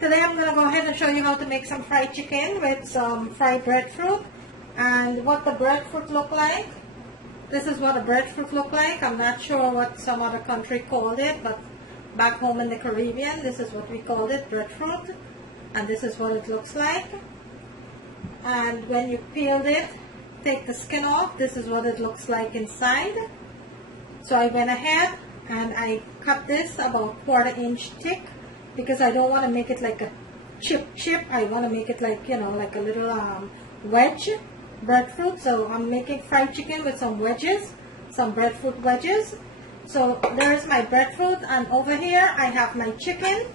Today I'm going to go ahead and show you how to make some fried chicken with some fried breadfruit and what the breadfruit look like. This is what a breadfruit look like. I'm not sure what some other country called it, but back home in the Caribbean, this is what we called it, breadfruit. And this is what it looks like. And when you peeled it, take the skin off, this is what it looks like inside. So I went ahead and I cut this about 1/4 inch thick because I don't want to make it like a chip. I want to make it like, you know, like a little wedge breadfruit. So I'm making fried chicken with some wedges, some breadfruit wedges. So there's my breadfruit, and over here I have my chicken,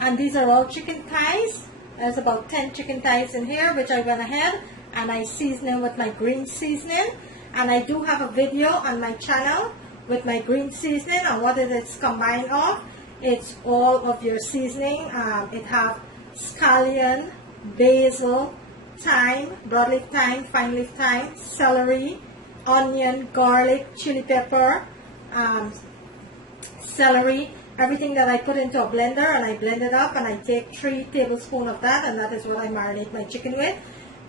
and these are all chicken thighs. There's about 10 chicken thighs in here, which I went ahead and I seasoned with my green seasoning. And I do have a video on my channel with my green seasoning and what it is combined of. It's all of your seasoning. It have scallion, basil, thyme, broadleaf thyme, fine leaf thyme, celery, onion, garlic, chili pepper, celery, everything that I put into a blender and I blend it up, and I take 3 tablespoons of that, and that is what I marinate my chicken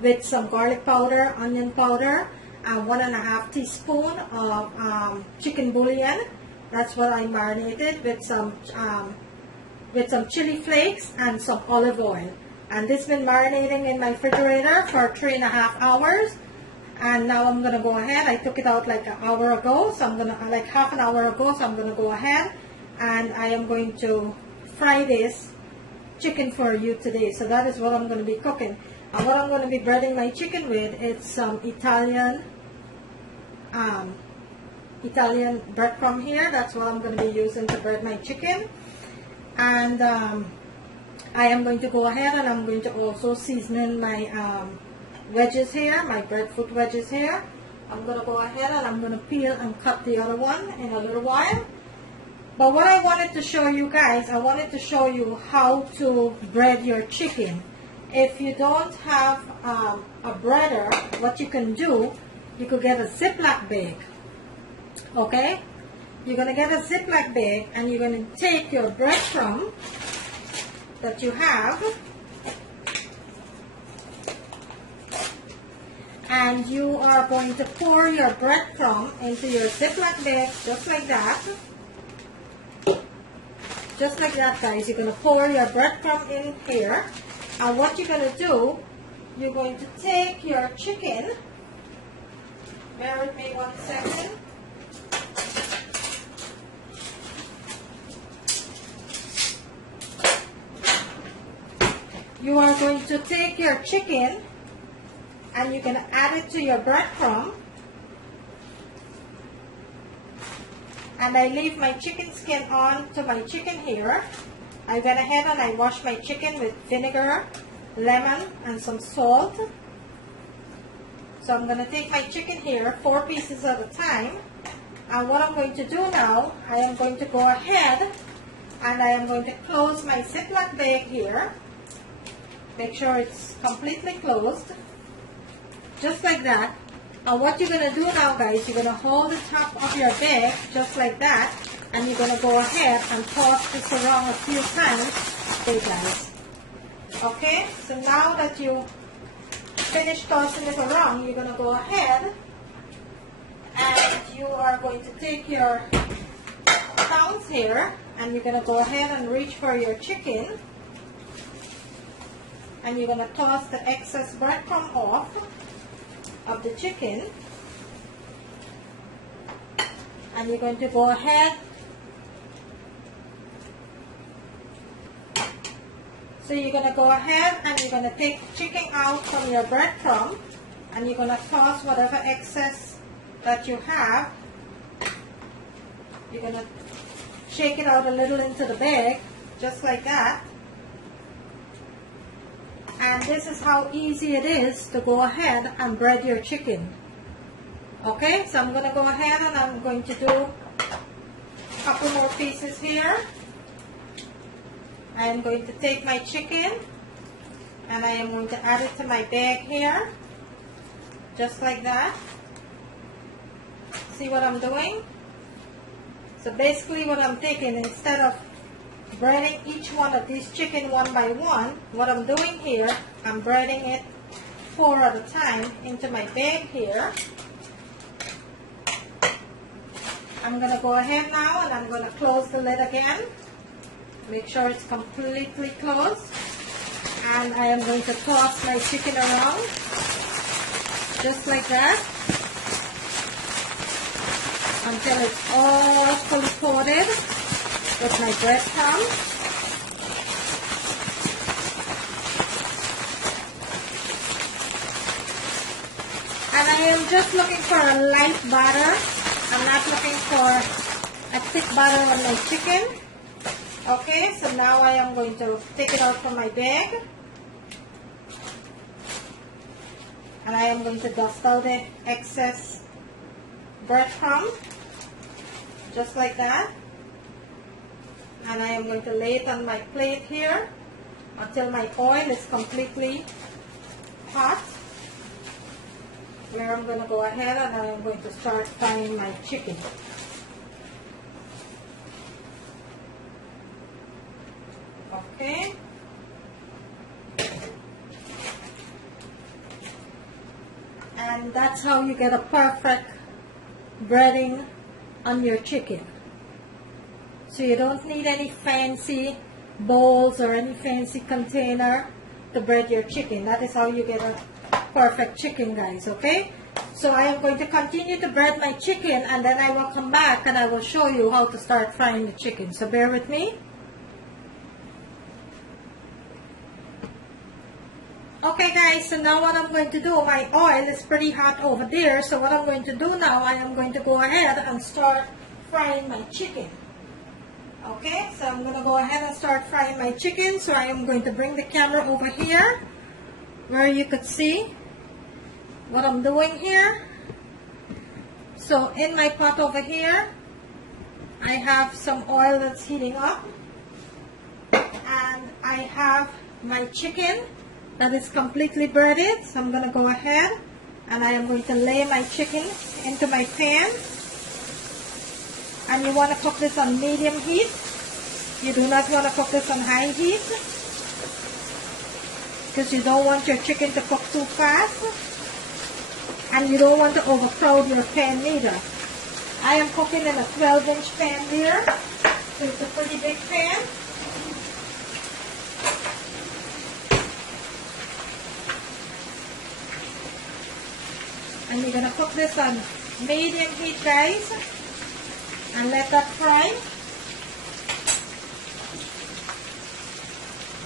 with some garlic powder, onion powder, and 1.5 teaspoons of chicken bouillon. That's what I marinated with some chili flakes and some olive oil. And this been marinating in my refrigerator for 3.5 hours. And now I'm gonna go ahead. I took it out like an hour ago, so I'm gonna like half an hour ago. So I'm gonna go ahead and I am going to fry this chicken for you today. So that is what I'm gonna be cooking. And what I'm gonna be breading my chicken with is some Italian breadcrumb here. That's what I'm going to be using to bread my chicken. And I am going to go ahead and I'm going to also season my wedges here, my breadfruit wedges here. I'm going to go ahead and I'm going to peel and cut the other one in a little while. But what I wanted to show you guys, I wanted to show you how to bread your chicken. If you don't have a breader, what you can do, you could get a Ziploc bag. Okay? You're going to get a Ziploc bag and you're going to take your breadcrumb that you have and you are going to pour your breadcrumb into your Ziploc bag just like that. Just like that, guys. You're going to pour your breadcrumb in here. And what you're going to do, you're going to take your chicken. Bear with me 1 second. You are going to take your chicken and you're going to add it to your breadcrumb. And I leave my chicken skin on to my chicken here. I went ahead and I washed my chicken with vinegar, lemon, and some salt. So I'm going to take my chicken here, 4 pieces at a time. And what I'm going to do now, I am going to go ahead and I am going to close my Ziploc bag here. Make sure it's completely closed. Just like that. And what you're going to do now, guys, you're going to hold the top of your bag just like that. And you're going to go ahead and toss this around a few times. Okay, guys. Okay, so now that you finish tossing it around, you're going to go ahead and you are going to take your tongs here and you're going to go ahead and reach for your chicken and you're going to toss the excess breadcrumb off of the chicken and you're going to go ahead. So you're going to go ahead and you're going to take the chicken out from your breadcrumb and you're going to toss whatever excess that you have. You're going to shake it out a little into the bag, just like that. And this is how easy it is to go ahead and bread your chicken. Okay, so I'm going to go ahead and I'm going to do a couple more pieces here. I am going to take my chicken and I am going to add it to my bag here, just like that. See what I'm doing? So basically what I'm taking, instead of breading each one of these chicken one by one. What I'm doing here, I'm breading it 4 at a time into my bag here. I'm going to go ahead now and I'm going to close the lid again. Make sure it's completely closed. And I am going to toss my chicken around just like that until it's all fully coated with my breadcrumbs. And I am just looking for a light batter. I'm not looking for a thick batter on my chicken. Okay, so now I am going to take it out from my bag. And I am going to dust out the excess breadcrumb, just like that. And I am going to lay it on my plate here until my oil is completely hot. Where I'm going to go ahead and I am going to start frying my chicken. Okay. And that's how you get a perfect breading on your chicken. So you don't need any fancy bowls or any fancy container to bread your chicken. That is how you get a perfect chicken, guys, okay? So I am going to continue to bread my chicken and then I will come back and I will show you how to start frying the chicken. So bear with me. Okay guys, so now what I'm going to do, my oil is pretty hot over there. So what I'm going to do now, I am going to go ahead and start frying my chicken. Okay, so I'm going to go ahead and start frying my chicken. So I am going to bring the camera over here where you could see what I'm doing here. So in my pot over here, I have some oil that's heating up. And I have my chicken that is completely breaded. So I'm going to go ahead and I am going to lay my chicken into my pan. And you want to cook this on medium heat. You do not want to cook this on high heat, because you don't want your chicken to cook too fast. And you don't want to overcrowd your pan either. I am cooking in a 12-inch pan here. So it's a pretty big pan. And you're going to cook this on medium heat, guys. And let that fry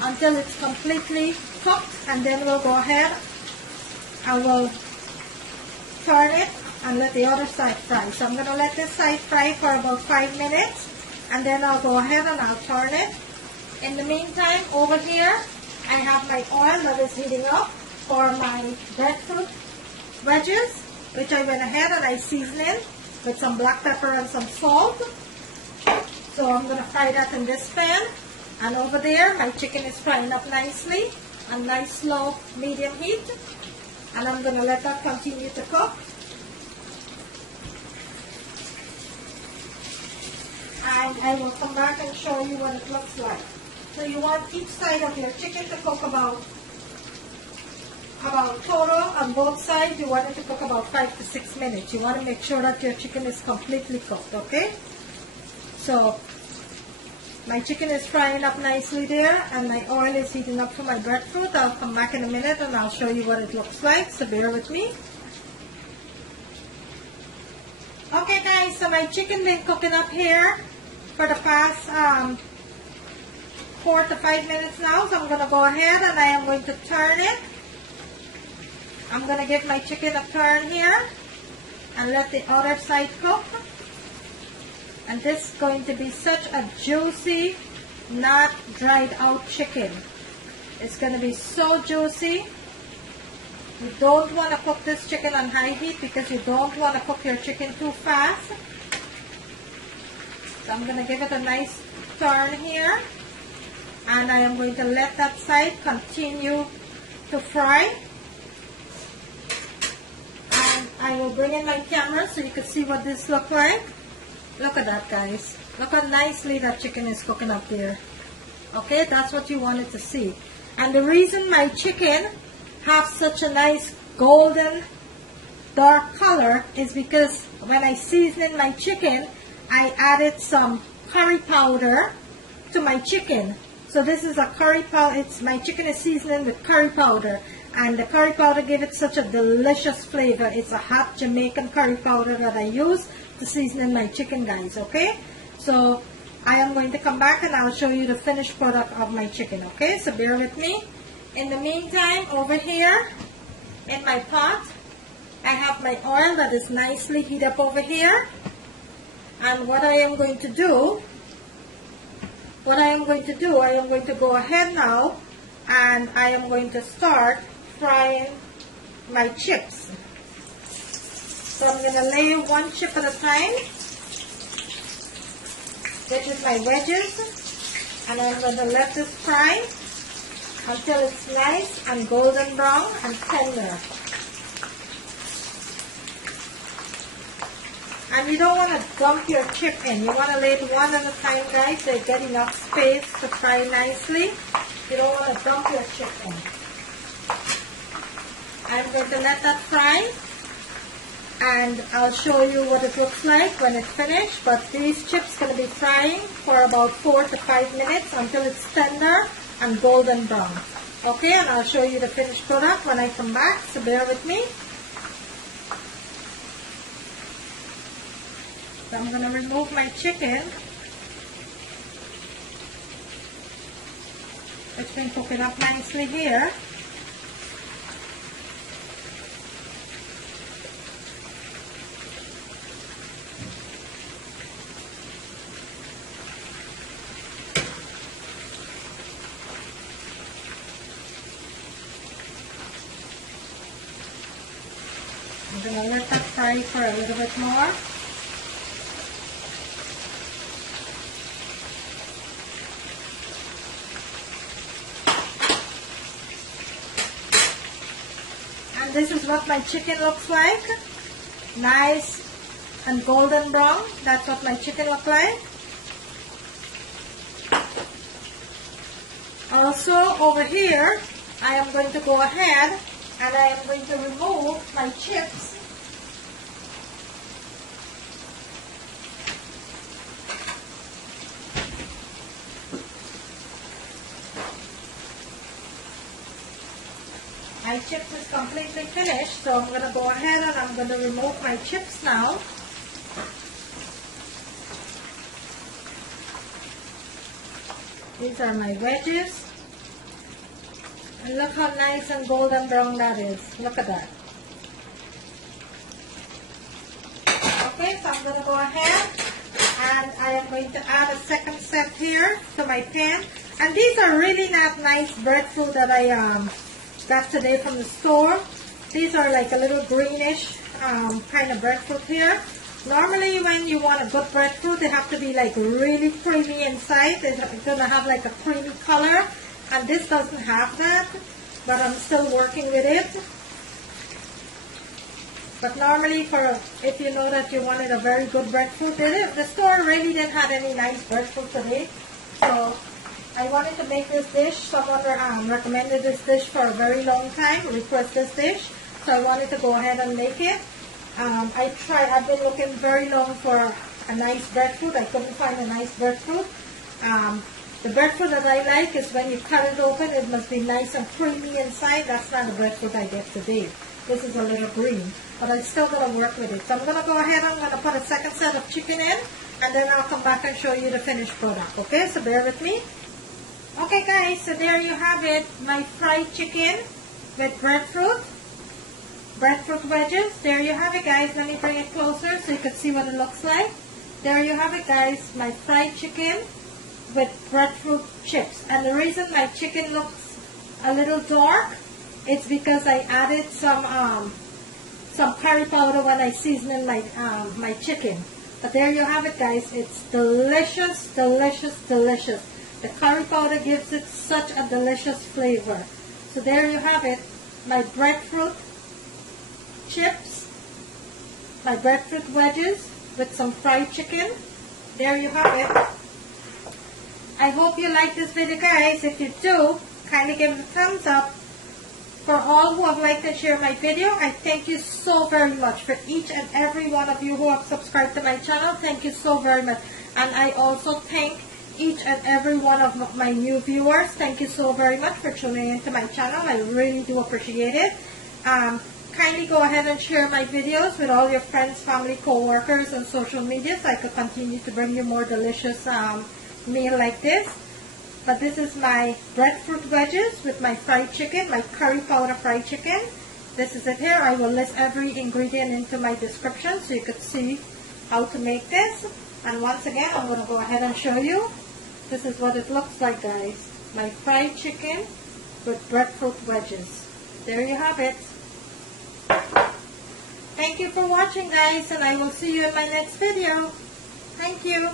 until it's completely cooked. And then we'll go ahead and we'll turn it and let the other side fry. So I'm going to let this side fry for about 5 minutes. And then I'll go ahead and I'll turn it. In the meantime, over here, I have my oil that is heating up for my breadfruit wedges, which I went ahead and I seasoned it with some black pepper and some salt. So I'm going to fry that in this pan. And over there, my chicken is frying up nicely on nice slow medium heat. And I'm going to let that continue to cook. And I will come back and show you what it looks like. So you want each side of your chicken to cook about total on both sides, you want it to cook about 5 to 6 minutes. You want to make sure that your chicken is completely cooked, okay? So my chicken is frying up nicely there and my oil is heating up for my breadfruit. I'll come back in a minute and I'll show you what it looks like, so bear with me. Okay guys, so my chicken been cooking up here for the past 4 to 5 minutes now. So I'm going to go ahead and I am going to turn it. I'm going to give my chicken a turn here and let the other side cook. And this is going to be such a juicy, not dried out chicken. It's going to be so juicy. You don't want to cook this chicken on high heat because you don't want to cook your chicken too fast. So I'm going to give it a nice turn here. And I am going to let that side continue to fry. I will bring in my camera so you can see what this looks like. Look at that, guys. Look how nicely that chicken is cooking up there. Okay, that's what you wanted to see. And the reason my chicken have such a nice golden dark color is because when I seasoned my chicken, I added some curry powder to my chicken. So this is a curry powder. My chicken is seasoned with curry powder, and the curry powder gives it such a delicious flavor. It's a hot Jamaican curry powder that I use to season my chicken, guys. Okay, so I am going to come back and I'll show you the finished product of my chicken. Okay, so bear with me. In the meantime, over here in my pot, I have my oil that is nicely heated up over here. And what I am going to do, I am going to go ahead now and I am going to start frying my chips. So I'm going to lay one chip at a time, which is my wedges, and I'm going to let this fry until it's nice and golden brown and tender. And you don't want to dump your chip in. You want to lay it one at a time, guys, so you get enough space to fry nicely. You don't want to dump your chip in. I'm going to let that fry, and I'll show you what it looks like when it's finished. But these chips are going to be frying for about 4 to 5 minutes until it's tender and golden brown. Okay, and I'll show you the finished product when I come back, so bear with me. So I'm going to remove my chicken. It's been cooking up nicely here. I'm going to let that fry for a little bit more. This is what my chicken looks like. Nice and golden brown. That's what my chicken looks like. Also over here, I am going to go ahead and I am going to remove my chips. My chips is completely finished, so I'm going to go ahead and I'm going to remove my chips now. These are my wedges. And look how nice and golden brown that is. Look at that. Okay, so I'm going to go ahead and I am going to add a second set here to my pan. And these are really not nice breadfruit that I got today from the store. These are like a little greenish kind of breadfruit here. Normally when you want a good breadfruit, they have to be like really creamy inside. It's going to have like a creamy color, and this doesn't have that, but I'm still working with it. But normally if you know that you wanted a very good breadfruit, the store really didn't have any nice breadfruit today. So I wanted to make this dish. Someone recommended this dish for a very long time, request this dish. So I wanted to go ahead and make it. I've been looking very long for a nice breadfruit. I couldn't find a nice breadfruit. The breadfruit that I like is when you cut it open, it must be nice and creamy inside. That's not the breadfruit I get today. This is a little green, but I'm still going to work with it. So I'm going to go ahead and I'm going to put a second set of chicken in, and then I'll come back and show you the finished product. Okay, so bear with me. Okay guys, so there you have it, my fried chicken with breadfruit wedges. There you have it, guys. Let me bring it closer so you can see what it looks like. There you have it, guys, my fried chicken with breadfruit chips. And the reason my chicken looks a little dark, it's because I added some curry powder when I seasoned my chicken. But there you have it, guys. It's delicious, delicious, delicious. The curry powder gives it such a delicious flavor. So there you have it, my breadfruit chips, my breadfruit wedges with some fried chicken. There you have it. I hope you like this video, guys. If you do, kindly give it a thumbs up. For all who have liked and shared my video, I thank you so very much. For each and every one of you who have subscribed to my channel, thank you so very much. And I also thank each and every one of my new viewers. Thank you so very much for tuning into my channel. I really do appreciate it. Kindly go ahead and share my videos with all your friends, family, co-workers, and social media so I could continue to bring you more delicious meal like this. But this is my breadfruit wedges with my fried chicken, my curry powder fried chicken. This is it here. I will list every ingredient into my description so you could see how to make this. And once again, I'm going to go ahead and show you. This is what it looks like, guys. My fried chicken with breadfruit wedges. There you have it. Thank you for watching, guys, and I will see you in my next video. Thank you.